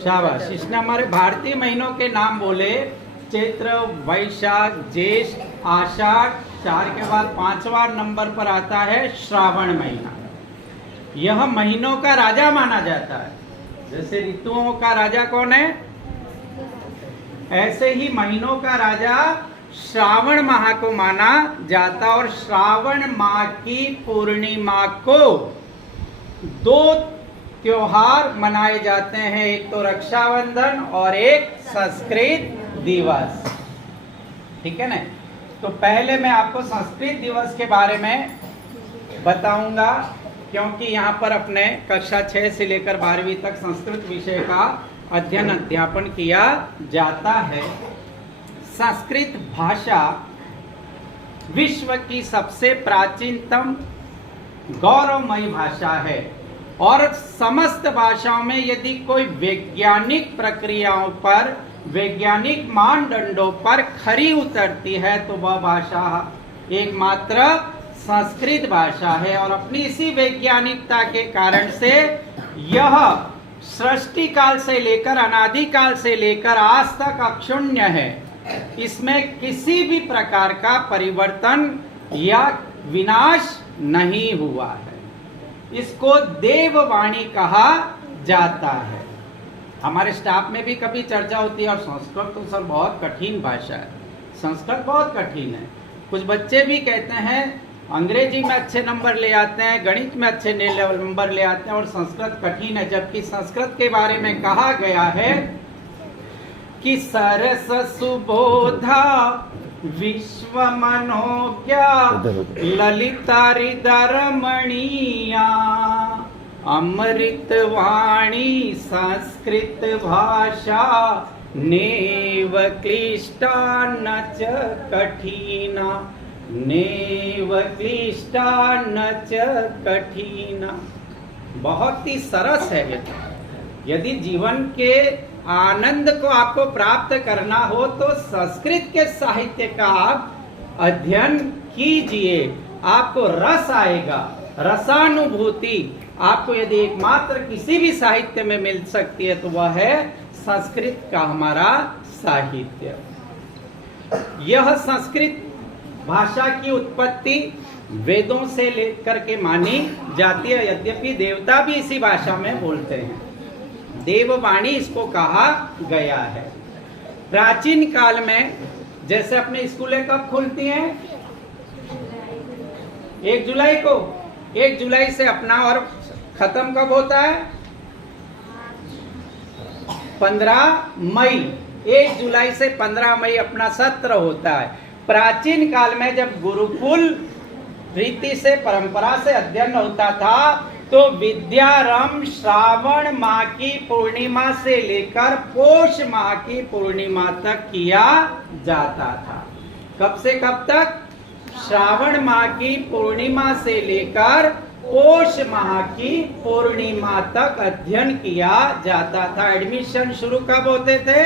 शाबाश। इसने हमारे भारतीय महीनों के नाम बोले, चैत्र, वैशाख, ज्येष्ठ, आषाढ़, 4 के बाद 5वां नंबर पर आता है श्रावण महीना। यह महीनों का राजा माना जाता है। जैसे ऋतुओं का राजा कौन है, ऐसे ही महीनों का राजा श्रावण माह को माना जाता। और श्रावण माह की पूर्णिमा को 2 त्योहार मनाए जाते हैं, एक तो रक्षाबंधन और एक संस्कृत दिवस। ठीक है ना। तो पहले मैं आपको संस्कृत दिवस के बारे में बताऊंगा, क्योंकि यहाँ पर अपने कक्षा 6 से लेकर 12वीं तक संस्कृत विषय का अध्ययन अध्यापन किया जाता है। संस्कृत भाषा विश्व की सबसे प्राचीनतम गौरवमयी भाषा है और समस्त भाषाओं में यदि कोई वैज्ञानिक प्रक्रियाओं पर, वैज्ञानिक मानदंडों पर खरी उतरती है तो वह भाषा एकमात्र संस्कृत भाषा है। और अपनी इसी वैज्ञानिकता के कारण से यह सृष्टि काल से लेकर, अनादि काल से लेकर आज तक अक्षुण्य है। इसमें किसी भी प्रकार का परिवर्तन या विनाश नहीं हुआ है। इसको देववाणी कहा जाता है। हमारे स्टाफ में भी कभी चर्चा होती है, और संस्कृत तो सर बहुत कठिन भाषा है, संस्कृत बहुत कठिन है। कुछ बच्चे भी कहते हैं अंग्रेजी में अच्छे नंबर ले आते हैं, गणित में अच्छे नंबर ले आते हैं, और संस्कृत कठिन है। जबकि संस्कृत के बारे में कहा गया है कि सरस सुबोधा विश्व मनोज्ञा ललिता हृदय रमणीया अमृत वाणी संस्कृत भाषा नेव क्लिष्टा न च कठिना, नेव क्लिष्टा न च कठिना। बहुत ही सरस है बेटा। यदि जीवन के आनंद को आपको प्राप्त करना हो तो संस्कृत के साहित्य का आप अध्ययन कीजिए, आपको रस आएगा, रसानुभूति आपको यदि एकमात्र किसी भी साहित्य में मिल सकती है तो वह है संस्कृत का हमारा साहित्य। यह संस्कृत भाषा की उत्पत्ति वेदों से लेकर के मानी जाती है, यद्यपि देवता भी इसी भाषा में बोलते हैं। देववाणी इसको कहा गया है। प्राचीन काल में जैसे अपने स्कूलें कब खुलती हैं, 1 जुलाई को, 1 जुलाई से अपना, और खत्म कब होता है, 15 मई। 1 जुलाई से 15 मई अपना सत्र होता है। प्राचीन काल में जब गुरुकुल रीति से, परंपरा से अध्ययन होता था तो विद्यारंभ श्रावण माह की पूर्णिमा से लेकर पौष माह की पूर्णिमा तक किया जाता था। कब से कब तक, श्रावण माह की पूर्णिमा से लेकर पौष माह की पूर्णिमा तक अध्ययन किया जाता था। एडमिशन शुरू कब होते थे,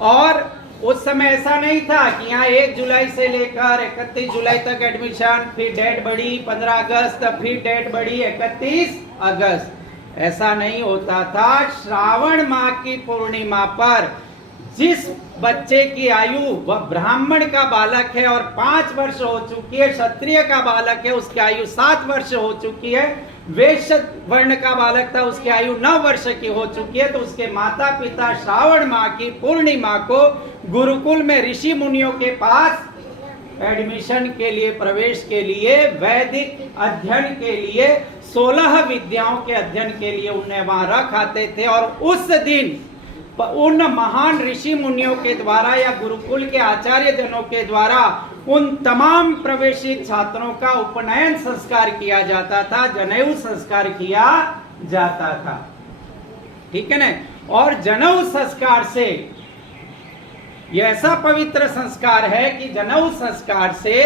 और उस समय ऐसा नहीं था कि यहाँ 1 जुलाई से लेकर 31 जुलाई तक एडमिशन, फिर डेट बढ़ी 15 अगस्त, फिर डेट बढ़ी 31 अगस्त। ऐसा नहीं होता था। श्रावण माह की पूर्णिमा पर जिस बच्चे की आयु, वह ब्राह्मण का बालक है और 5 वर्ष हो चुकी है, क्षत्रिय का बालक है उसकी आयु 7 वर्ष हो चुकी है, वैश्य वर्ण का बालक था उसकी आयु 9 वर्ष की हो चुकी है, तो उसके माता पिता श्रावण माह की पूर्णिमा को गुरुकुल में ऋषि मुनियों के पास एडमिशन के लिए, प्रवेश के लिए, वैदिक अध्ययन के लिए, 16 विद्याओं के अध्ययन के लिए उन्हें वहां रख आते थे। और उस दिन उन महान ऋषि मुनियों के द्वारा या गुरुकुल के आचार्य जनों के द्वारा उन तमाम प्रवेशित छात्रों का उपनयन संस्कार किया जाता था, जनेऊ संस्कार किया जाता था। ठीक है ना। और जनेऊ संस्कार से, यह ऐसा पवित्र संस्कार है कि जनेऊ संस्कार से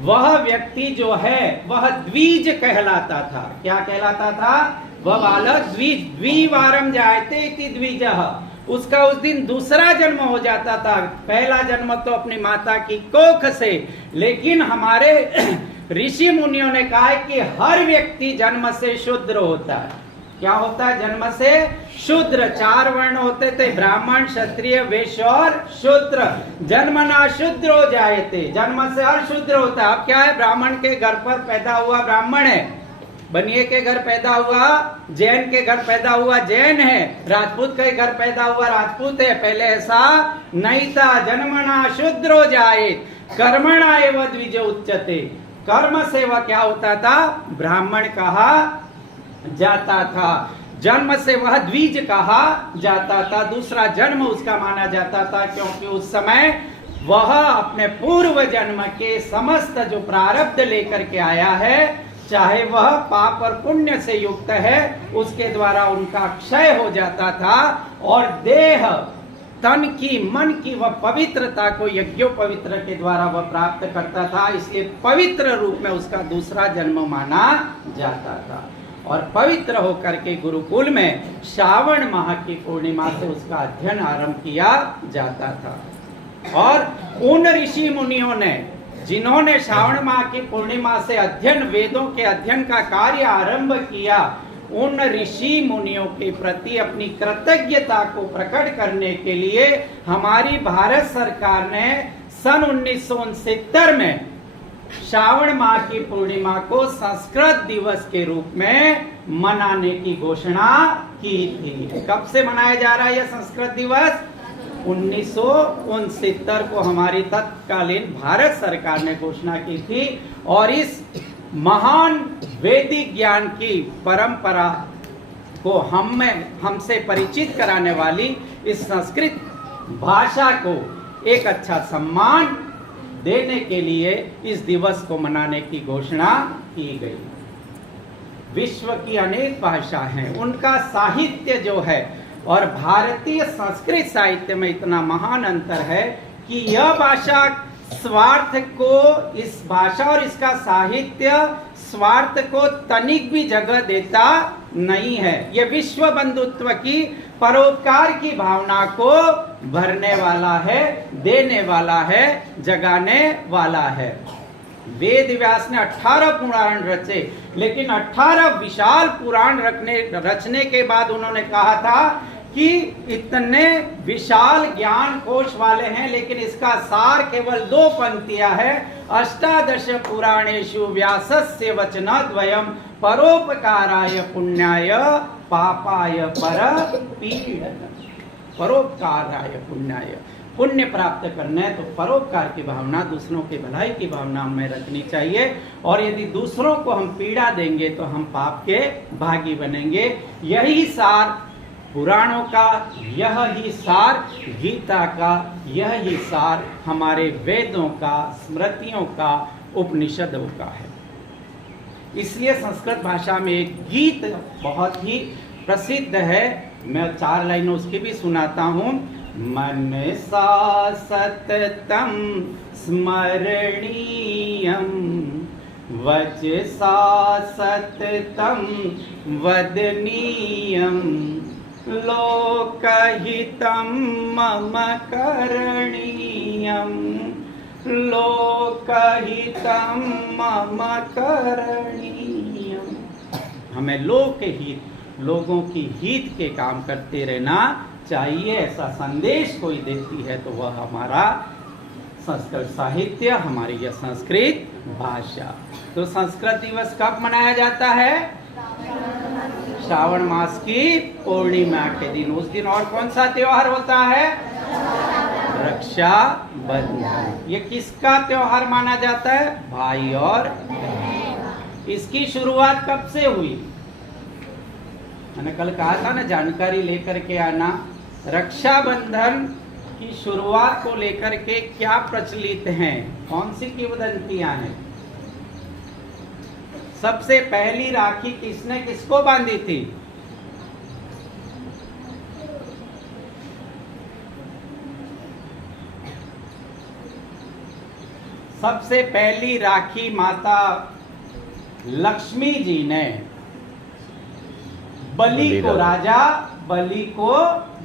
वह व्यक्ति जो है वह द्विज कहलाता था। क्या कहलाता था? वह बालक द्विज, द्विवारम जायते इति द्विजः, उसका उस दिन दूसरा जन्म हो जाता था। पहला जन्म तो अपनी माता की कोख से, लेकिन हमारे ऋषि मुनियों ने कहा है कि हर व्यक्ति जन्म से शूद्र होता है। क्या होता है? जन्म से शूद्र। 4 वर्ण होते थे, ब्राह्मण, क्षत्रिय, वैश्य और शूद्र। जन्मना शूद्रो जायते, जन्म से हर शूद्र होता है। अब क्या है? ब्राह्मण के घर पर पैदा हुआ ब्राह्मण है, बनिए के घर पैदा हुआ जैन के घर पैदा हुआ जैन है, राजपूत के घर पैदा हुआ राजपूत है। पहले ऐसा नहीं था। जन्मना शूद्रो जायेत कर्मणा एव द्विज उच्यते, कर्म से वह क्या होता था? ब्राह्मण कहा जाता था। जन्म से वह द्विज कहा जाता था, दूसरा जन्म उसका माना जाता था, क्योंकि उस समय वह अपने पूर्व जन्म के समस्त जो प्रारब्ध लेकर के आया है, चाहे वह पाप और पुण्य से युक्त है, उसके द्वारा उनका क्षय हो जाता था और देह तन की मन की वह पवित्रता को यज्ञोपवित्र के द्वारा वह प्राप्त करता था। इसलिए पवित्र रूप में उसका दूसरा जन्म माना जाता था। और पवित्र होकर के गुरुकुल में श्रावण माह की पूर्णिमा से उसका अध्ययन आरंभ किया जाता था। और उन ऋषि मुनियों ने जिन्होंने श्रावण माह की पूर्णिमा से अध्ययन, वेदों के अध्ययन का कार्य आरंभ किया, उन ऋषि मुनियों के प्रति अपनी कृतज्ञता को प्रकट करने के लिए हमारी भारत सरकार ने सन 1969 में श्रावण माह की पूर्णिमा को संस्कृत दिवस के रूप में मनाने की घोषणा की थी। कब से मनाया जा रहा है यह संस्कृत दिवस? 1969 को हमारी तत्कालीन भारत सरकार ने घोषणा की थी। और इस महान वैदिक ज्ञान की परंपरा को हमसे परिचित कराने वाली इस संस्कृत भाषा को एक अच्छा सम्मान देने के लिए इस दिवस को मनाने की घोषणा की गई। विश्व की अनेक भाषा हैं, उनका साहित्य जो है और भारतीय संस्कृत साहित्य में इतना महान अंतर है कि यह भाषा स्वार्थ को, इस भाषा और इसका साहित्य स्वार्थ को तनिक भी जगह देता नहीं है। यह विश्व बंधुत्व की, परोपकार की भावना को भरने वाला है, देने वाला है, जगाने वाला है। वेद व्यास ने 18 पुराण रचे, लेकिन 18 विशाल पुराण रचने के बाद उन्होंने कहा था कि इतने विशाल ज्ञान कोश वाले हैं, लेकिन इसका सार केवल 2 पंक्तियां है। 18 पुराणेषु व्यासस्य वचनद्वयम् परोपकाराय पुण्याय पापाय परपीडनम्। परोपकाराय पुण्याय, पुण्य प्राप्त करना है तो परोपकार की भावना, दूसरों की भलाई की भावना हमें रखनी चाहिए। और यदि दूसरों को हम पीड़ा देंगे तो हम पाप के भागी बनेंगे। यही सार पुराणों का, यह ही सार गीता का, यह ही सार हमारे वेदों का, स्मृतियों का, उपनिषदों का है। इसलिए संस्कृत भाषा में एक गीत बहुत ही प्रसिद्ध है, मैं 4 लाइनें उसकी भी सुनाता हूँ। मनसा सततं स्मरणीयं वचसा सततं वदनीयं लोकहितं मम करणीयं लोकहितं मम करणीयं। हमें लोकहित, लोगों की हित के काम करते रहना चाहिए, ऐसा संदेश कोई देती है तो वह हमारा संस्कृत साहित्य, हमारी यह संस्कृत भाषा। तो संस्कृत दिवस कब मनाया जाता है? श्रावण मास की पूर्णिमा के दिन। उस दिन और कौन सा त्योहार होता है? रक्षाबंधन। ये किसका त्योहार माना जाता है? भाई और बहन। इसकी शुरुआत कब से हुई? मैंने कल कहा था ना, जानकारी लेकर के आना। रक्षाबंधन की शुरुआत को लेकर के क्या प्रचलित हैं, कौन सी किंवदंतियां हैं? सबसे पहली राखी किसने किसको बांधी थी? सबसे पहली राखी माता लक्ष्मी जी ने बलि को, राजा बलि को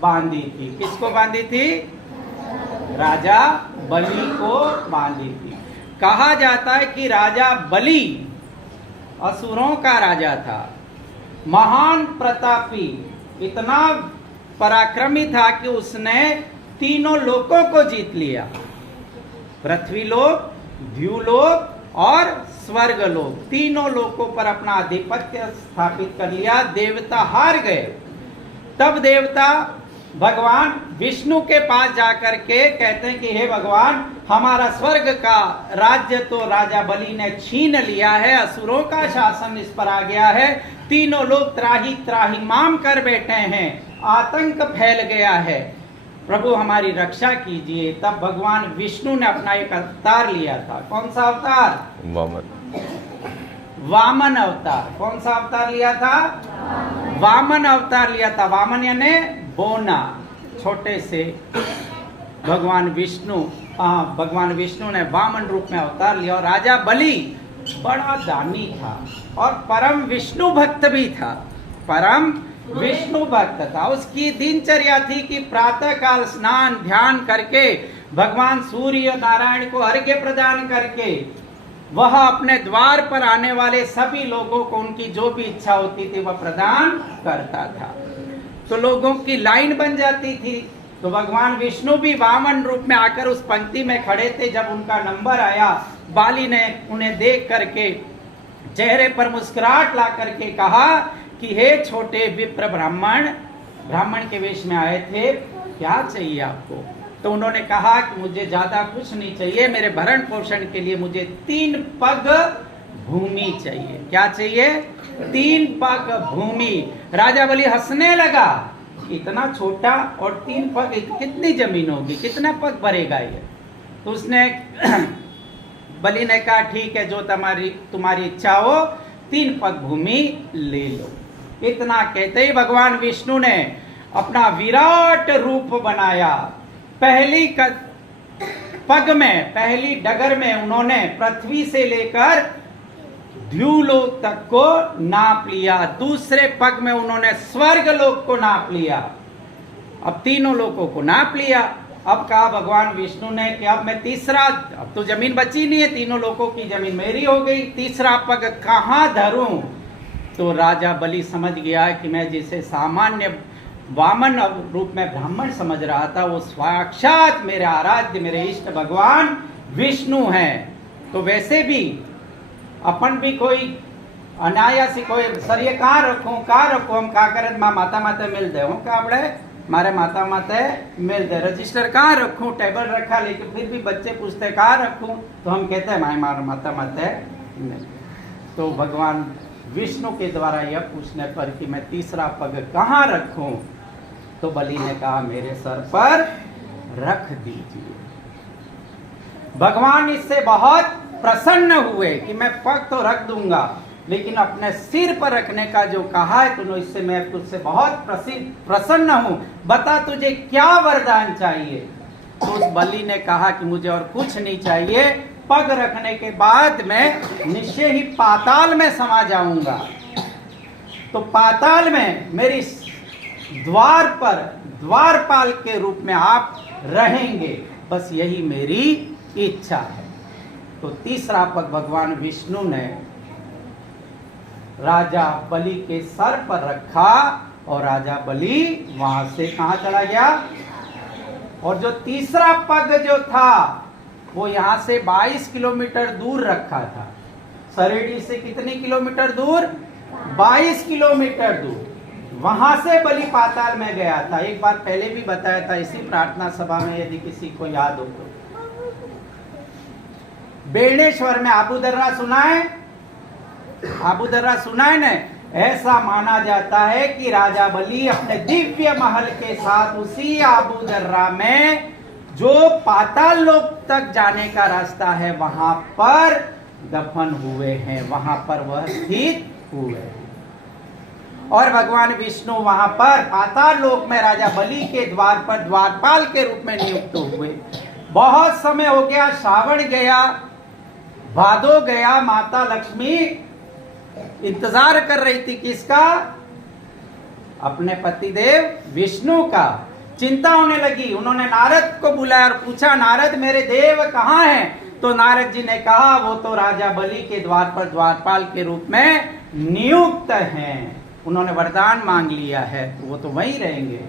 बांधी थी। किसको बांधी थी? राजा बलि को बांधी थी। कहा जाता है कि राजा बलि असुरों का राजा था महान प्रतापी, इतना पराक्रमी था कि उसने तीनों लोकों को जीत लिया, पृथ्वी लोक, द्युलोक और स्वर्ग लोक, तीनों लोकों पर अपना आधिपत्य स्थापित कर लिया। देवता हार गए। तब देवता भगवान विष्णु के पास जाकर के कहते हैं कि हे भगवान, हमारा स्वर्ग का राज्य तो राजा बलि ने छीन लिया है, असुरों का शासन इस पर आ गया है, तीनों लोग त्राही त्राहिमाम कर बैठे हैं, आतंक फैल गया है, प्रभु हमारी रक्षा कीजिए। तब भगवान विष्णु ने अपना एक अवतार लिया था। कौन सा अवतार? वामन अवतार। कौन सा अवतार लिया था? वामन अवतार लिया था। वामन यानी बोना, छोटे से भगवान विष्णु ने वामन रूप में अवतार लिया। और राजा बलि बड़ा दानी था और परम विष्णु भक्त भी था, परम विष्णु भक्त था। उसकी दिनचर्या थी कि प्रातः काल स्नान ध्यान करके भगवान सूर्य नारायण को अर्घ्य प्रदान करके वह अपने द्वार पर आने वाले सभी लोगों को उनकी जो भी इच्छा होती थी वह प्रदान करता था। तो लोगों की लाइन बन जाती थी। तो भगवान विष्णु भी वामन रूप में आकर उस पंक्ति में खड़े थे। जब उनका नंबर आया, बाली ने उन्हें देख करके चेहरे पर मुस्कुराहट ला करके कहा कि हे छोटे विप्र ब्राह्मण के वेश में आए थे, क्या चाहिए आपको? तो उन्होंने कहा कि मुझे ज्यादा कुछ नहीं चाहिए, मेरे भरण पोषण के लिए मुझे 3 पग भूमि चाहिए। क्या चाहिए? 3 पग भूमि। राजा बलि हंसने लगा, इतना छोटा और 3 पग, कितनी जमीन होगी, कितना पग भरेगा ये? तो उसने बलि ने कहा ठीक है, जो तुम्हारी इच्छा हो, 3 पग भूमि ले लो। इतना कहते ही भगवान विष्णु ने अपना विराट रूप बनाया। पहली पग में, पहली डगर में उन्होंने पृथ्वी से लेकर द्युलोक तक को नाप लिया। दूसरे पग में उन्होंने स्वर्ग लोक को नाप लिया। अब तीनों लोकों को नाप लिया। अब कहा भगवान विष्णु ने कि अब मैं तीसरा, अब तो जमीन बची नहीं है, तीनों लोकों की जमीन मेरी हो गई, तीसरा पग कहां धरूं? तो राजा बलि समझ गया कि मैं जिसे सामान्य वामन रूप में ब्राह्मण समझ रहा था, वो साक्षात मेरे आराध्य, मेरे इष्ट भगवान विष्णु हैं। तो वैसे भी अपन भी कोई अनायासी कोई सर ये कहाँ रखूं हम का करे माता माता मिल दे हूँ का आपड़े मारे माता माता मिल दे, रजिस्टर कहाँ रखूं, टेबल रखा, लेकिन फिर भी बच्चे पूछते कहाँ रखूं, तो हम कहते हैं मारे माता माता नहीं। तो भगवान विष्णु के द्वारा यह पूछने पर कि मैं तीसरा पग कहाँ रखूं, तो बलि ने कहा मेरे सर पर रख दीजिए। भगवान इससे बहुत प्रसन्न हुए कि मैं पग तो रख दूंगा, लेकिन अपने सिर पर रखने का जो कहा है तूने, इससे मैं तुझसे बहुत प्रसन्न हूं, बता तुझे क्या वरदान चाहिए? तो उस बलि ने कहा कि मुझे और कुछ नहीं चाहिए, पग रखने के बाद मैं निश्चय ही पाताल में समा जाऊंगा। तो पाताल में मेरी द्वार पर द्वारपाल के रूप में आप रहेंगे, बस यही मेरी इच्छा है। तो तीसरा पग भगवान विष्णु ने राजा बलि के सर पर रखा और राजा बलि वहां से कहां चला गया? और जो तीसरा पग जो था वो यहां से 22 किलोमीटर दूर रखा था। सरेडी से कितने किलोमीटर दूर? 22 किलोमीटर दूर। वहां से बलि पाताल में गया था। एक बार पहले भी बताया था इसी प्रार्थना सभा में, यदि किसी को याद हो तो। बेणेश्वर में आबूदर्रा सुना है? आबूदर्रा सुना है ना? ऐसा माना जाता है कि राजा बलि अपने दिव्य महल के साथ उसी आबूदर्रा में जो पाताल लोक तक जाने का रास्ता है वहां पर दफन हुए हैं, वहां पर वह स्थित हुए हैं। और भगवान विष्णु वहां पर पाताल लोक में राजा बलि के द्वार पर द्वारपाल के रूप में नियुक्त हुए। बहुत समय हो गया, श्रावण गया, भादो गया, माता लक्ष्मी इंतजार कर रही थी किसका? अपने पतिदेव विष्णु का। चिंता होने लगी। उन्होंने नारद को बुलाया और पूछा, नारद मेरे देव कहाँ हैं? तो नारद जी ने कहा वो तो राजा बलि के द्वार पर द्वारपाल के रूप में नियुक्त हैं। उन्होंने वरदान मांग लिया है, तो वो तो वहीं रहेंगे।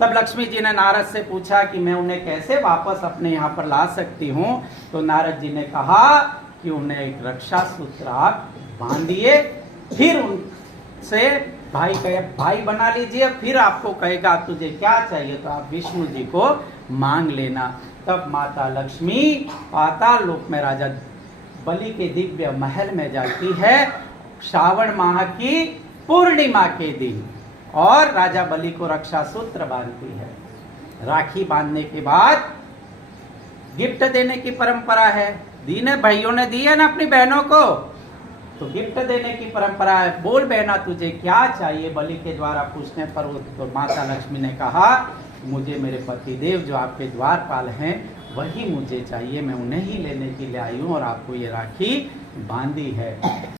तब लक्ष्मी जी ने नारद से पूछा कि मैं उन्हें कैसे वापस अपने यहाँ पर ला सकती हूँ। तो नारद जी ने कहा कि उन्हें एक रक्षा सूत्र आप बांधिए, फिर उनसे भाई बना लीजिए, फिर आपको कहेगा तुझे क्या चाहिए तो आप विष्णु जी को मांग लेना। तब माता लक्ष्मी पाताल लोक में राजा बलि के दिव्य महल में जाती है श्रावण माह की पूर्णिमा के दिन, और राजा बलि को रक्षा सूत्र बांधती है। राखी बांधने के बाद गिफ्ट देने की परंपरा है, दीने भाइयों ने दी है ना अपनी बहनों को, तो गिफ्ट देने की परंपरा है। बोल बहना तुझे क्या चाहिए, बलि के द्वारा पूछने पर तो माता लक्ष्मी ने कहा मुझे मेरे पति देव जो आपके द्वारपाल हैं वही मुझे चाहिए, मैं उन्हें ही लेने के लिए आई हूँ और आपको ये राखी बांधी है।